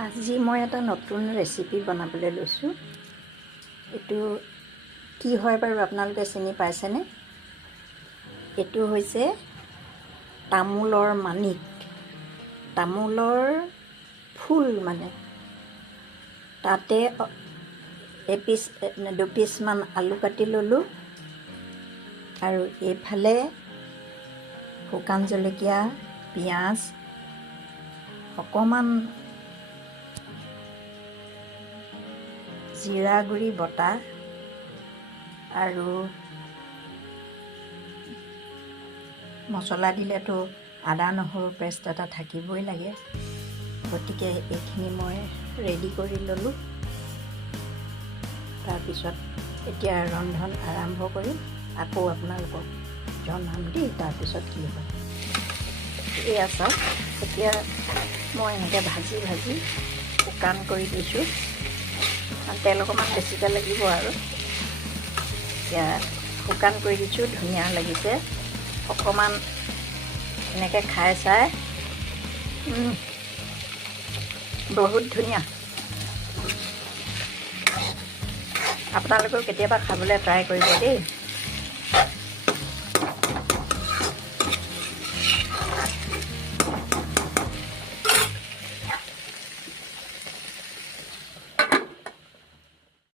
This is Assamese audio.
আজি মই এটা নতুন ৰেচিপি বনাবলৈ লৈছোঁ। এইটো কি হয় বাৰু আপোনালোকে চিনি পাইছেনে? এইটো হৈছে তামোলৰ মানিক, তামোলৰ ফুল মানে। তাতে দুপিচমান আলু কাটি ল'লোঁ আৰু এইফালে শুকান জলকীয়া, পিঁয়াজ, অকণমান জিৰা গুড়ি বটা আৰু মছলা দিলেতো আদা নহৰু পেষ্ট এটা থাকিবই লাগে, গতিকে এইখিনি মই ৰেডি কৰি ল'লোঁ। তাৰপিছত এতিয়া ৰন্ধন আৰম্ভ কৰিম, আকৌ আপোনালোকক জনাম দেই তাৰপিছত কি হয়। এয়া চাওক, এতিয়া মই এনেকৈ ভাজি শুকান কৰি দিছোঁ। তেল অকণমান বেছিকৈ লাগিব আৰু এতিয়া শুকান কৰি দিছোঁ, ধুনীয়া লাগিছে। অকণমান এনেকৈ খাই চাই বহুত ধুনীয়া। আপোনালোকেও কেতিয়াবা খাবলৈ ট্ৰাই কৰিব দেই।